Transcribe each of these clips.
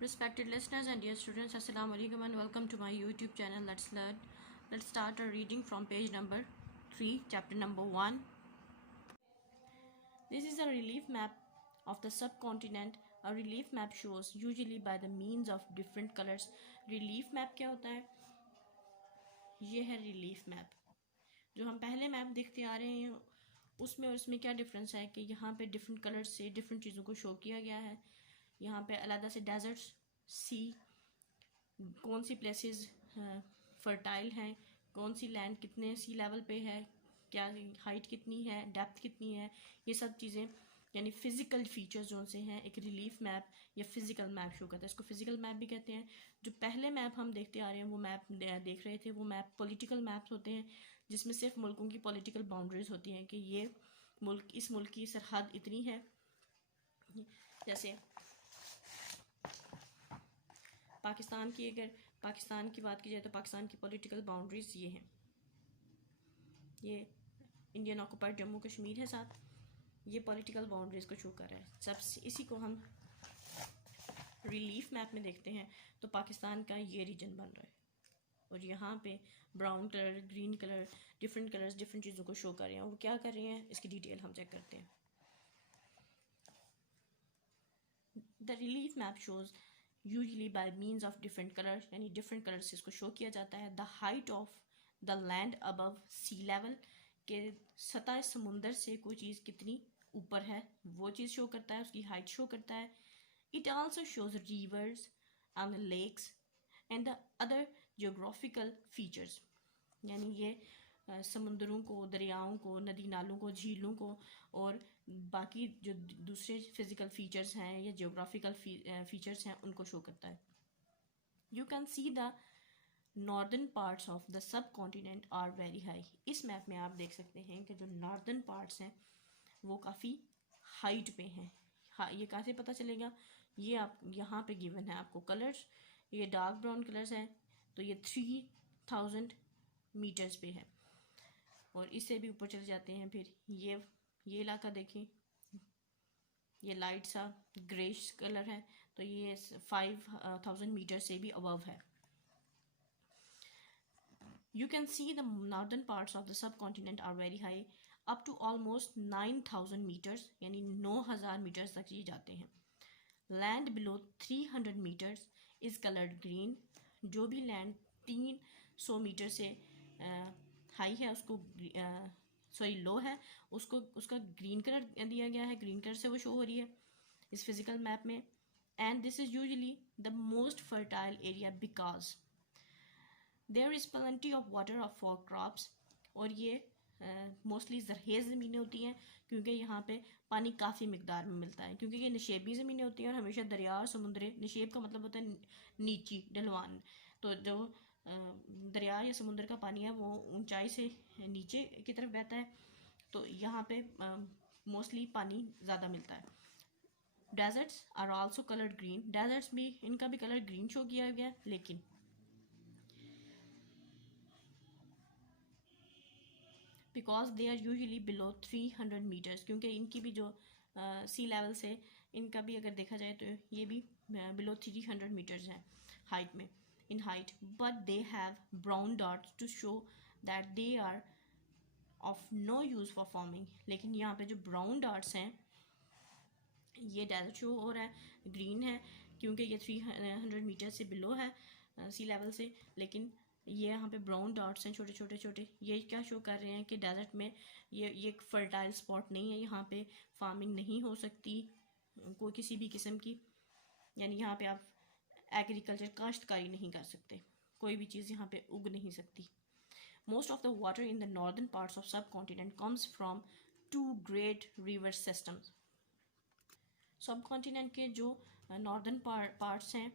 Respected listeners and dear students, Assalamu alaikum and welcome to my YouTube channel. Let's learn. Let's start our reading from page number 3, chapter number 1. This is a relief map of the subcontinent. A relief map shows usually by the means of different colors. Relief map क्या होता है? ये है relief map. जो हम पहले map देखते आ रहे हैं उसमें और इसमें क्या डिफरेंस है कि यहाँ पे डिफरेंट कलर से डिफरेंट चीज़ों को शो किया गया है. यहाँ पे अलग से डेजर्ट्स, सी, कौन सी प्लेसेस फर्टाइल हैं, कौन सी लैंड कितने सी लेवल पे है, क्या हाइट कितनी है, डेप्थ कितनी है, ये सब चीज़ें यानी फिजिकल फीचर्स जो से हैं एक रिलीफ मैप या फिजिकल मैप शो करता है. इसको फिजिकल मैप भी कहते हैं. जो पहले मैप हम देखते आ रहे हैं वो मैप देख रहे थे वो मैप पॉलिटिकल मैप्स होते हैं जिसमें सिर्फ मुल्कों की पॉलिटिकल बाउंड्रीज होती हैं कि ये मुल्क इस मुल्क की सरहद इतनी है. जैसे पाकिस्तान की अगर पाकिस्तान की बात की जाए तो पाकिस्तान की पॉलिटिकल बाउंड्रीज ये हैं. ये इंडियन ऑक्युपाइड जम्मू कश्मीर है साथ. ये पॉलिटिकल बाउंड्रीज को शो कर रहा है. सब इसी को हम रिलीफ मैप में देखते हैं तो पाकिस्तान का ये रीजन बन रहा है और यहाँ पे brown colour, green colour, different colours different चीज़ों को शो कर रहे हैं. और क्या कर रहे हैं इसकी डिटेल हम चेक करते हैं. The relief map shows usually by means of different colour यानी डिफरेंट कलर से इसको शो किया जाता है. The height of the land above sea level के सतह समुंदर से कोई चीज़ कितनी ऊपर है वो चीज़ शो करता है, उसकी हाइट शो करता है. It also shows rivers and lakes and the other geographical features यानी ये समुंदरों को, दरियाओं को, नदी नालों को, झीलों को और बाकी जो दूसरे फिजिकल फीचर्स हैं या जियोग्राफिकल फीचर्स हैं उनको शो करता है. You can see the northern parts of the subcontinent are very high. इस मैप में आप देख सकते हैं कि जो नॉर्दर्न पार्ट्स हैं वो काफ़ी हाइट पे हैं. हाँ, ये कैसे पता चलेगा? ये आप यहाँ पे गिवन है आपको कलर्स. ये डार्क ब्राउन कलर्स हैं तो ये 3000 मीटर्स पे है. और इससे भी ऊपर चले जाते हैं फिर ये इलाका देखें, ये लाइट सा ग्रेश कलर है तो ये 5000 मीटर से भी अबव है. You can see the northern parts of the subcontinent are very high up to almost 9000 meters यानी 9000 मीटर्स तक ये जाते हैं. Land below 300 meters is colored green. जो भी लैंड 300 मीटर से हाई है उसको लो है उसको उसका ग्रीन कलर दिया गया है. ग्रीन कलर से वो शो हो रही है इस फिजिकल मैप में. And this is usually the most fertile area because there is plenty of water for crops. और ये मोस्टली जरखेज़ ज़मीनें होती हैं क्योंकि यहाँ पे पानी काफ़ी मकदार में मिलता है. क्योंकि ये नशेबी ज़मीनें होती हैं और हमेशा दरिया और समुद्र, नशेब का मतलब होता है नीची, ढलवान. तो जो दरिया या समुद्र का पानी है वो ऊंचाई से नीचे की तरफ बहता है तो यहाँ पे मोस्टली पानी ज़्यादा मिलता है. Deserts are also coloured green. Deserts भी इनका भी कलर ग्रीन शो किया गया लेकिन because they are usually below 300 metres क्योंकि इनकी भी जो सी लेवल से इनका भी अगर देखा जाए तो ये भी बिलो 300 मीटर्स हैं हाइट में in height, but they have brown dots to show that they are of no use for farming. लेकिन यहाँ पे जो brown dots हैं ये डेजर्ट शो हो रहा है, ग्रीन है क्योंकि ये 300 मीटर से बिलो है सी लेवल से. लेकिन ये यहाँ पे ब्राउन डॉट्स हैं छोटे छोटे छोटे. ये क्या शो कर रहे हैं कि डेजर्ट में ये एक फर्टाइल स्पॉट नहीं है. यहाँ पे फार्मिंग नहीं हो सकती कोई किसी भी किस्म की. यानी यहाँ पे आप एग्रीकल्चर काश्तकारी नहीं कर सकते, कोई भी चीज़ यहाँ पे उग नहीं सकती. Most of the water in the northern parts of subcontinent comes from 2 great river systems. Subcontinent के जो नॉर्दर्न पार्ट्स हैं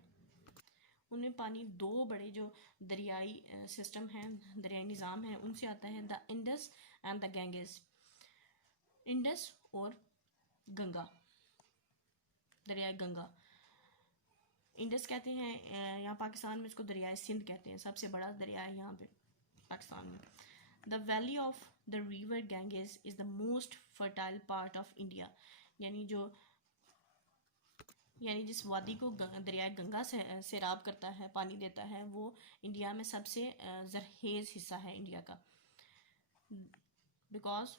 उनमें पानी 2 बड़े जो दरियाई सिस्टम हैं, दरियाई निज़ाम हैं, उनसे आता है. The Indus and the Ganges. Indus और गंगा, दरियाई गंगा. इंडस कहते हैं यहाँ पाकिस्तान में, इसको दरियाए सिंध कहते हैं. सबसे बड़ा दरिया है यहाँ पे पाकिस्तान में. The valley of the river Ganges is the most fertile part of India. यानी जो यानी जिस वादी को दरिया गंगा से सैराब करता है, पानी देता है, वो इंडिया में सबसे जरखेज़ हिस्सा है इंडिया का, because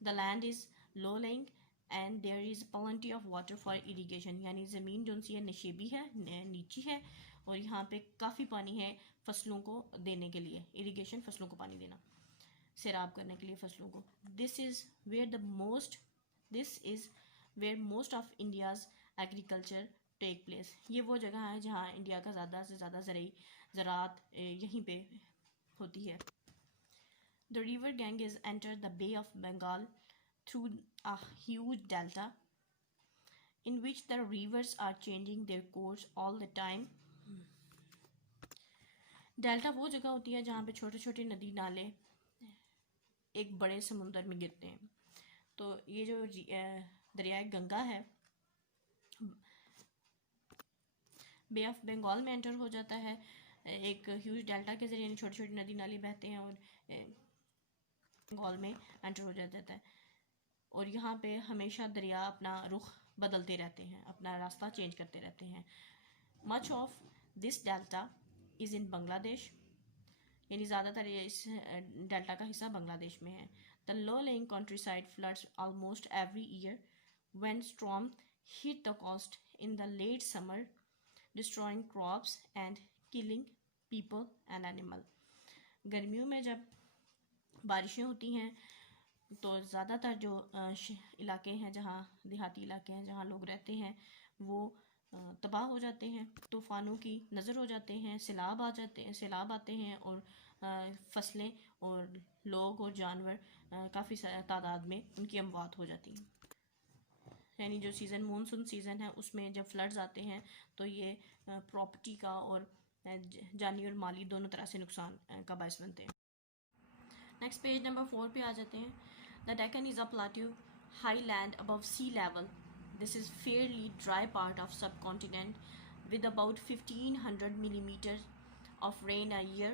the land is low lying and there is plenty of water for irrigation, यानी ज़मीन जो सी है नशेबी है, नीची है, और यहाँ पे काफ़ी पानी है फसलों को देने के लिए, इरीगेशन फसलों को पानी देना, सैराब करने के लिए फसलों को। This is where most of India's agriculture take place, ये वो जगह है जहाँ इंडिया का ज़्यादा से ज़्यादा ज़राअत यहीं पे होती है। The river Ganges enter the Bay of Bengal through a huge delta in which the rivers are changing their course all the time. Delta वो जगह होती है जहाँ पे छोटे छोटे नदी नाले एक बड़े समुंदर में गिरते हैं। तो ये जो दरियाए गंगा है बे ऑफ बंगाल में एंटर हो जाता है, एक ह्यूज डेल्टा के जरिए छोटे छोटे नदी नाले बहते हैं और बंगाल में एंटर हो जाता है। और यहाँ पे हमेशा दरिया अपना रुख बदलते रहते हैं, अपना रास्ता चेंज करते रहते हैं। Much of this delta is in Bangladesh, यानी ज़्यादातर इस डेल्टा का हिस्सा बांग्लादेश में है। The low lying countryside floods almost every year when storm hit the coast in the late summer, destroying crops and killing people and animal. गर्मियों में जब बारिशें होती हैं तो ज़्यादातर जो इलाके हैं, जहाँ देहाती इलाके हैं जहाँ लोग रहते हैं, वो तबाह हो जाते हैं, तूफ़ानों की नज़र हो जाते हैं, सैलाब आते हैं और फसलें और लोग और जानवर काफ़ी तादाद में उनकी अमवात हो जाती हैं। यानी जो सीज़न मानसून सीज़न है उसमें जब फ्लड्स आते हैं तो ये प्रॉपर्टी का और जानी और माली दोनों तरह से नुकसान का बायस बनते हैं। नेक्स्ट पेज नंबर 4 पे आ जाते हैं। The Deccan is a plateau, high land above sea level. This is fairly dry part of subcontinent with about 1500 millimeters of rain a year.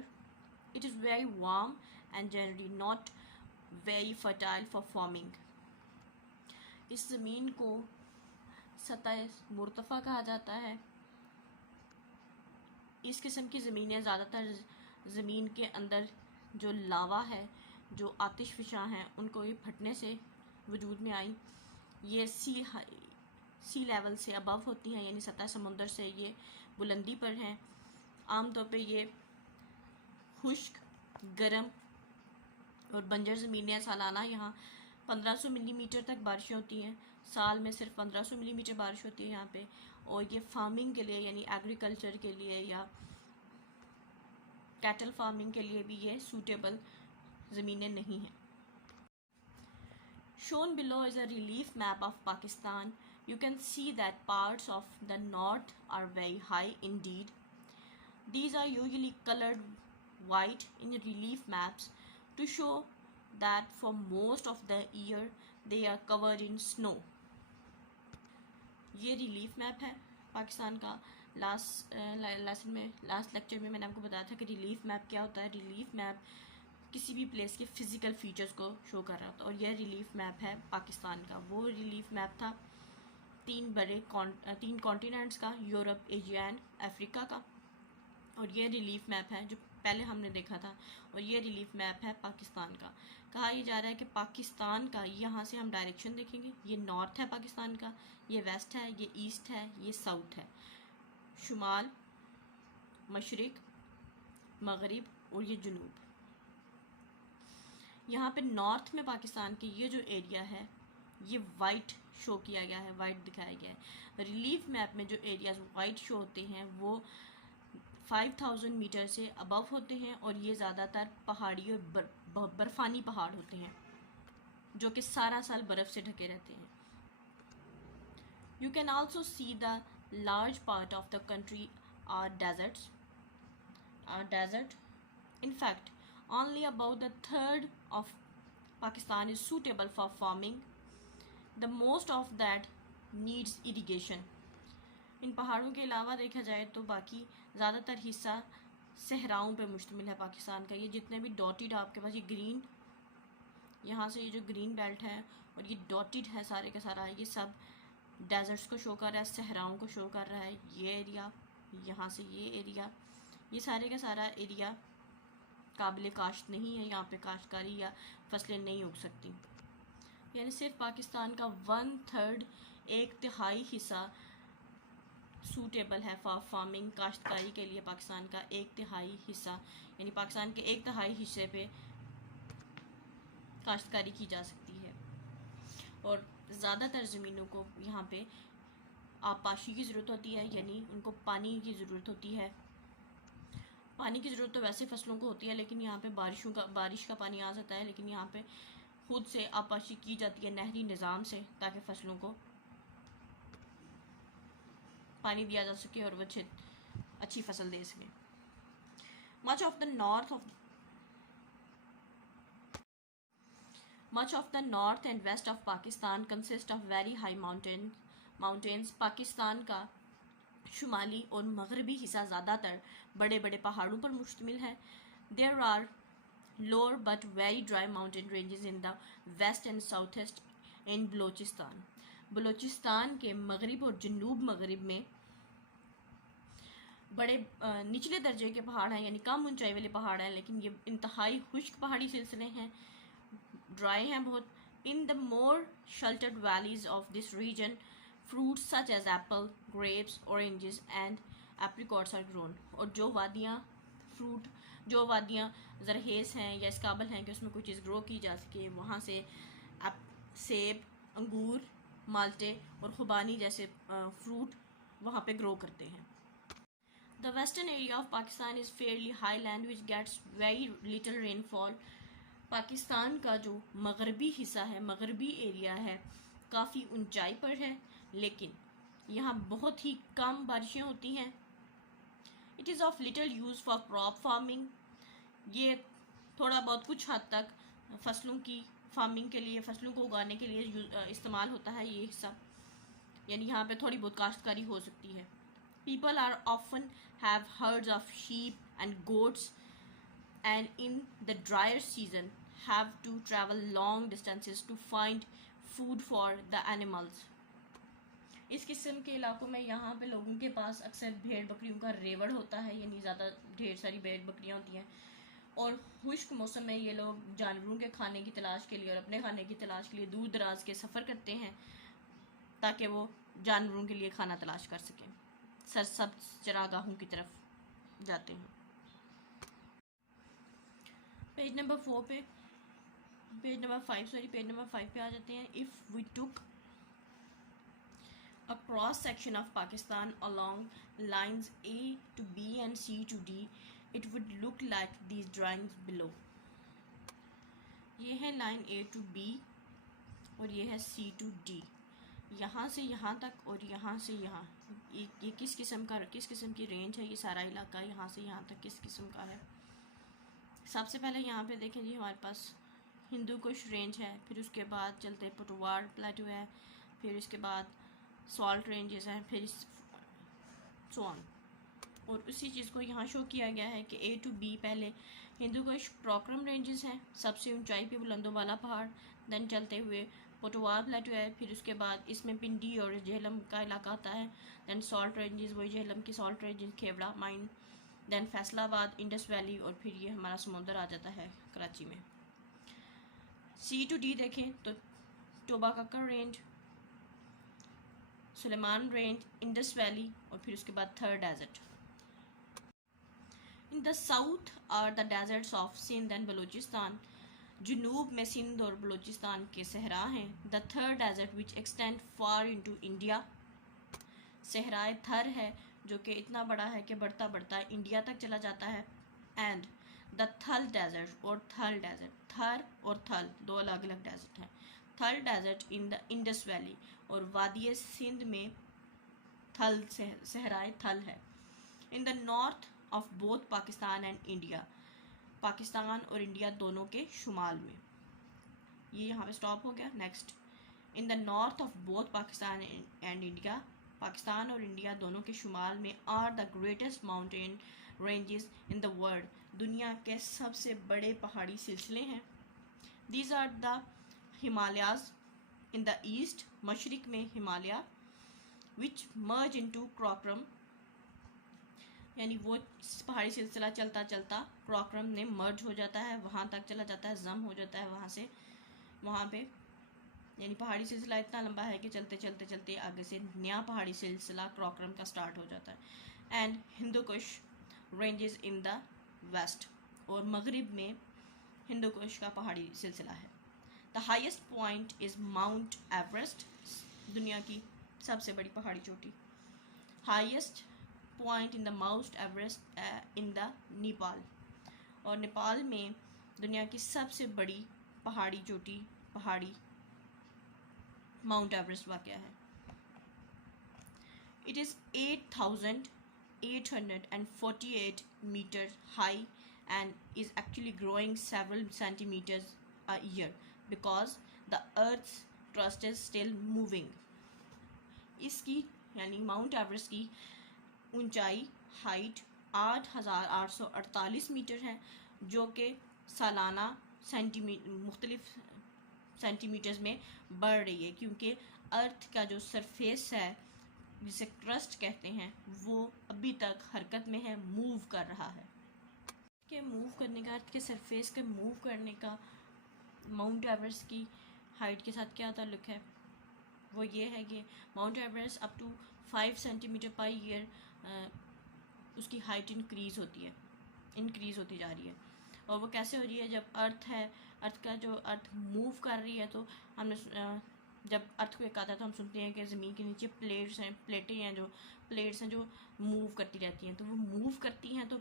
It is very warm and generally not very fertile for farming. इस ज़मीन को सतह मुर्तफ़ा कहा जाता है। इस किस्म की ज़मीनें ज़्यादातर ज़मीन के अंदर जो लावा है, जो आतिश फिशा हैं, उनको ये फटने से वजूद में आई। ये सी लेवल से अबव होती हैं, यानी सतह समुंदर से ये बुलंदी पर हैं। आमतौर पे ये खुश्क, गर्म और बंजर ज़मीनें हैं। सालाना यहाँ 1500 मिलीमीटर तक बारिशें होती हैं। साल में सिर्फ 1500 मिलीमीटर बारिश होती है यहाँ पे। और ये फार्मिंग के लिए, यानी एग्रीकल्चर के लिए या कैटल फार्मिंग के लिए भी ये सूटेबल ज़मीनें नहीं हैं। Shown below is a relief map of Pakistan. You can see that parts of the north are very high indeed. These are usually colored white in relief maps to show that for most of the year they are covered in snow. ये relief map है पाकिस्तान का। Last lecture में मैंने आपको बताया था कि relief map क्या होता है। रिलीफ मैप किसी भी प्लेस के फ़िज़िकल फ़ीचर्स को शो कर रहा था, और यह रिलीफ मैप है पाकिस्तान का। वो रिलीफ मैप था तीन कॉन्टिनेंट्स का, यूरोप, एशिया एंड अफ्रीका का। और ये रिलीफ मैप है जो पहले हमने देखा था, और ये रिलीफ मैप है पाकिस्तान का। कहा यह जा रहा है कि पाकिस्तान का, यहाँ से हम डायरेक्शन देखेंगे, ये नॉर्थ है पाकिस्तान का, ये वेस्ट है, ये ईस्ट है, ये साउथ है, शुमाल, मशरिक, मगरिब और ये जुनूब। यहाँ पे नॉर्थ में पाकिस्तान के ये जो एरिया है ये वाइट शो किया गया है, वाइट दिखाया गया है। रिलीफ मैप में जो एरियाज वाइट शो होते हैं वो 5000 मीटर से अबव होते हैं, और ये ज़्यादातर पहाड़ी और बर्फ़ानी पहाड़ होते हैं जो कि सारा साल बर्फ़ से ढके रहते हैं। You can also see the large part of the country are desert. In fact, only about a third of Pakistan is suitable for farming. The most of that needs irrigation. इन पहाड़ों के अलावा देखा जाए तो बाकी ज़्यादातर हिस्सा सहराओं पे मुश्तमिल है पाकिस्तान का। ये जितने भी डॉटेड आपके पास ये ग्रीन, यहाँ से ये जो ग्रीन बेल्ट है और ये डॉटेड है सारे का सारा, ये सब डेजर्ट्स को शो कर रहा है, सहराओं को शो कर रहा है। ये एरिया, यहाँ से ये एरिया, ये सारे का सारा एरिया काबिल काश्त नहीं है, यहाँ पे काश्तकारी या फसलें नहीं उग सकती। यानी सिर्फ पाकिस्तान का 1/3, 1/3 हिस्सा सूटेबल है फॉर फार्मिंग, काश्तकारी के लिए। पाकिस्तान का 1/3 हिस्सा, यानी पाकिस्तान के 1/3 हिस्से पे काश्तकारी की जा सकती है। और ज़्यादातर ज़मीनों को यहाँ पे आबपाशी की ज़रूरत होती है, यानी उनको पानी की ज़रूरत होती है। पानी की ज़रूरत तो वैसे फसलों को होती है, लेकिन यहाँ पे बारिश का पानी आ जाता है, लेकिन यहाँ पे खुद से आबपाशी की जाती है नहरी निज़ाम से, ताकि फ़सलों को पानी दिया जा सके और वो अच्छी फसल दे सके। Much of the north and west of Pakistan consist of very high mountains. Pakistan का शुमाली और मगरबी हिस्सा ज़्यादातर बड़े बड़े पहाड़ों पर मुश्तमिल है। There are lower but very dry mountain ranges in the west and southeast in Balochistan. Balochistan के मगरिब और जनूब मगरिब में बड़े निचले दर्जे के पहाड़ हैं, यानी कम ऊंचाई वाले पहाड़ हैं, लेकिन ये इंतहाई खुश्क पहाड़ी सिलसिले हैं, ड्राई हैं बहुत। In the more sheltered valleys of this region fruits such as apple, grapes, oranges and apricots are grown. और जो वादियाँ ज़रहेज़ हैं या इस काबिल हैं कि उसमें कोई चीज़ ग्रो की जा सके, वहाँ से सेब, अंगूर, माल्टे और खुबानी जैसे फ्रूट वहाँ पे ग्रो करते हैं। The western area of Pakistan is fairly highland which gets very little rainfall. Pakistan का जो मगरबी हिस्सा है, मगरबी एरिया है, काफ़ी ऊंचाई पर है, लेकिन यहाँ बहुत ही कम बारिशें होती हैं। It is of little use for crop farming. ये थोड़ा बहुत कुछ हद तक फसलों की फार्मिंग के लिए, फसलों को उगाने के लिए इस्तेमाल होता है ये हिस्सा, यानी यहाँ पे थोड़ी बहुत काश्तकारी हो सकती है। People are often have herds of sheep and goats, and in the drier season have to travel long distances to find food for the animals. इस किस्म के इलाकों में यहाँ पे लोगों के पास अक्सर भेड़ बकरियों का रेवड़ होता है, यानी ज़्यादा ढेर सारी भेड़ बकरियाँ होती हैं। और खुश्क मौसम में ये लोग जानवरों के खाने की तलाश के लिए और अपने खाने की तलाश के लिए दूर दराज के सफ़र करते हैं, ताकि वो जानवरों के लिए खाना तलाश कर सकें। सरसब्ज चरागाहों की तरफ जाते हैं। पेज नंबर 5 पे आ जाते हैं। If we took a cross section of Pakistan along lines A to B and C to D, it would look like these drawings below. ये है लाइन A to B और ये है C to D। यहाँ से यहाँ तक और यहाँ से यहाँ, ये किस किस्म की रेंज है, ये सारा इलाका यहाँ से यहाँ तक किस किस्म का है। सबसे पहले यहाँ पे देखें जी, हमारे पास हिंदू कुश रेंज है, फिर उसके बाद चलते पुटवार प्लेटू है, फिर इसके बाद सॉल्ट रेंजेस हैं, फिर सो ऑन। और उसी चीज़ को यहाँ शो किया गया है कि A to B पहले हिंदू कुश प्रॉक्रम रेंजेस हैं, सबसे ऊंचाई पे बुलंदों वाला पहाड़, देन चलते हुए पोटवार प्लेटू है, फिर उसके बाद इसमें पिंडी और झेलम का इलाका आता है, देन सॉल्ट रेंजेस, वही झेलम की salt ranges, Khewra mine, then Faisalabad, Indus valley, और फिर ये हमारा समुंदर आ जाता है कराची में। C to D देखें तो Toba Kakar range, Sulaiman range, Indus valley, और फिर उसके बाद third desert. In the south are the deserts of Sindh and Balochistan. जुनूब में सिंध और बलूचिस्तान के सहरा हैं। The third desert which extend far into India. सहराए थर है जो कि इतना बड़ा है कि बढ़ता बढ़ता इंडिया तक चला जाता है। एंड द थल डेजर्ट और थल डेजर्ट, थर और थल दो अलग अलग डेजर्ट हैं। Thal desert in the Indus valley, और वादी सिंध में थल सहराए थल है। In the north of both Pakistan and India, Pakistan और इंडिया दोनों के शुमाल में। ये यहाँ पे स्टॉप हो गया। Next, in the north of both Pakistan and India, Pakistan और इंडिया दोनों के शुमाल में are the greatest mountain ranges in the world, दुनिया के सबसे बड़े पहाड़ी सिलसिले हैं। These are the Himalayas in the east, मशरिक में हिमालय, विच मर्ज इनटू क्राक्रम, यानी वो पहाड़ी सिलसिला चलता चलता क्राक्रम में मर्ज हो जाता है, वहाँ तक चला जाता है, जम हो जाता है वहाँ से वहाँ पे। यानी पहाड़ी सिलसिला इतना लंबा है कि चलते चलते चलते आगे से नया पहाड़ी सिलसिला क्राक्रम का स्टार्ट हो जाता है। And Hindu Kush ranges in the west, और मगरिब में हिंदू कुश का पहाड़ी सिलसिला है। The highest point is Mount Everest, दुनिया की सबसे बड़ी पहाड़ी चोटी। Highest point in the Mount Everest in the Nepal, और नेपाल में दुनिया की सबसे बड़ी पहाड़ी चोटी पहाड़ी माउंट एवरेस्ट वाक़ है। It is 8,848 metre high and is actually growing several centimeters a year because the earth's crust is still moving. इसकी यानी माउंट एवरेस्ट की ऊंचाई हाइट 8,848 मीटर है, जो कि सालाना मुख्तलिफ सेंटीमीटर्स में बढ़ रही है, क्योंकि अर्थ का जो सरफेस है जिसे क्रस्ट कहते हैं वो अभी तक हरकत में है, मूव कर रहा है। के मूव करने का, अर्थ के सरफेस के मूव करने का माउंट एवरेस्ट की हाइट के साथ क्या ताल्लुक़ है? वो ये है कि Mount Everest up to 5 centimetre per year उसकी हाइट इंक्रीज़ होती जा रही है। और वो कैसे हो रही है? जब अर्थ है, अर्थ का जो अर्थ मूव कर रही है, तो हमने जब अर्थक्वेक आता है तो हम सुनते हैं कि ज़मीन के नीचे प्लेट्स हैं जो मूव करती रहती हैं। तो वो मूव करती हैं, तो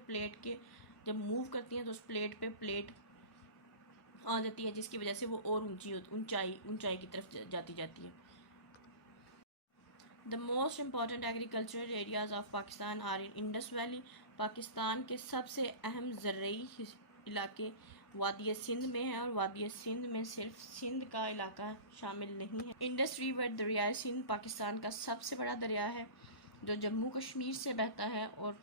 जब मूव करती हैं तो उस प्लेट पे प्लेट आ जाती है, जिसकी वजह से वो और ऊंचाई की तरफ जाती है। The most important agricultural areas of Pakistan are in Indus valley. Pakistan के सबसे अहम ज़रई इलाके वादी सिंध में है, और वादी सिंध में सिर्फ सिंध का इलाका शामिल नहीं है। इंडस रिवर दरियाए सिंध पाकिस्तान का सबसे बड़ा दरिया है, जो जम्मू कश्मीर से बहता है और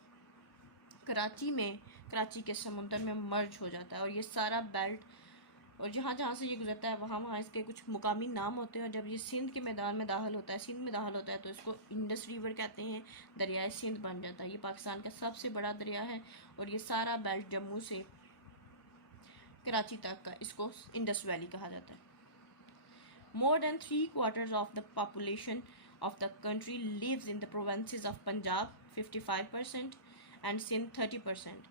कराची के समुंदर में मर्ज हो जाता है। और ये सारा बेल्ट, और जहाँ से ये गुजरता है वहाँ इसके कुछ मुकामी नाम होते हैं। और जब ये सिंध के मैदान में दाखिल होता है, तो इसको इंडस रिवर कहते हैं, दरियाए सिंध बन जाता है। ये पाकिस्तान का सबसे बड़ा दरिया है, और ये सारा बेल्ट जम्मू से कराची तक का, इसको इंडस वैली कहा जाता है। More than 3/4 of the population of the country lives in the provinces of Punjab 55% and Sindh 30%।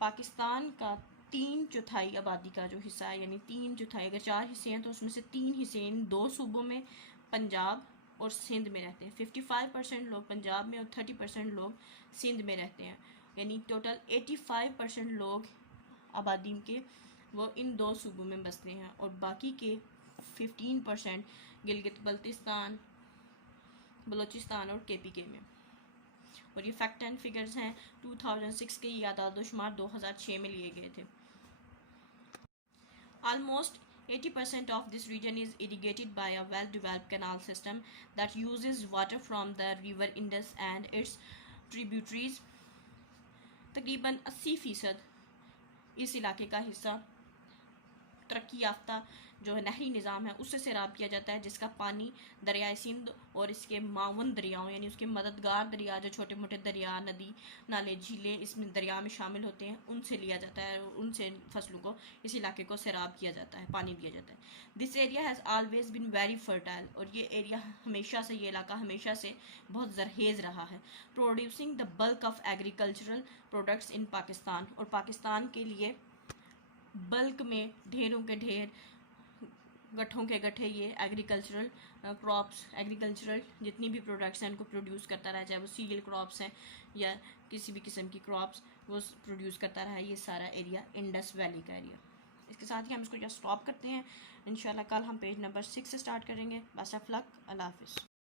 Pakistan का 3/4 आबादी का जो हिस्सा है, यानी 3/4, अगर 4 हिस्से हैं तो उसमें से 3 हिस्से इन 2 सूबों में पंजाब और सिंध में रहते हैं। 55% लोग पंजाब में और 30% लोग सिंध में रहते हैं, यानी टोटल 85% लोग आबादी के वो इन 2 सूबों में बसते हैं, और बाकी के 15% गिलगित बल्तिस्तान, बलोचिस्तान और KPK में। और ये फैक्ट एंड फिगर्स हैं 2006 के यादादोशुमार 2006 में लिए गए थे। Almost 80% of this region is irrigated by a well-developed canal system that uses water from the river Indus and its tributaries. तकरीबन 80% इस इलाके का हिस्सा तरक्की याफ्ता जो नहरी निज़ाम है उससे सैराब किया जाता है, जिसका पानी दरियाए सिंध और इसके मावन दरियाओं, यानी उसके मददगार दरिया, जो छोटे मोटे दरिया, नदी, नाले, झीलें इसमें दरिया में शामिल होते हैं, उनसे लिया जाता है, और उनसे फसलों को, इस इलाके को सैराब किया जाता है, पानी दिया जाता है। This area has always been very fertile, और ये एरिया ये इलाका हमेशा से बहुत जरहेज़ रहा है। Producing the bulk of agricultural products in Pakistan, और पाकिस्तान के लिए बल्क में ढेरों के ढेर, गट्ठों के गट्ठे ये एग्रीकल्चरल क्रॉप्स, एग्रीकल्चरल जितनी भी प्रोडक्ट्स हैं उनको प्रोड्यूस करता रहा, चाहे वो सीरियल क्रॉप्स हैं या किसी भी किस्म की क्रॉप्स वो प्रोड्यूस करता रहा है। ये सारा एरिया इंडस वैली का एरिया। इसके साथ ही हम इसको जस्ट स्टॉप करते हैं। इंशाल्लाह कल हम पेज नंबर 6 से स्टार्ट करेंगे। बेस्ट ऑफ लक, अल्लाह हाफिज़।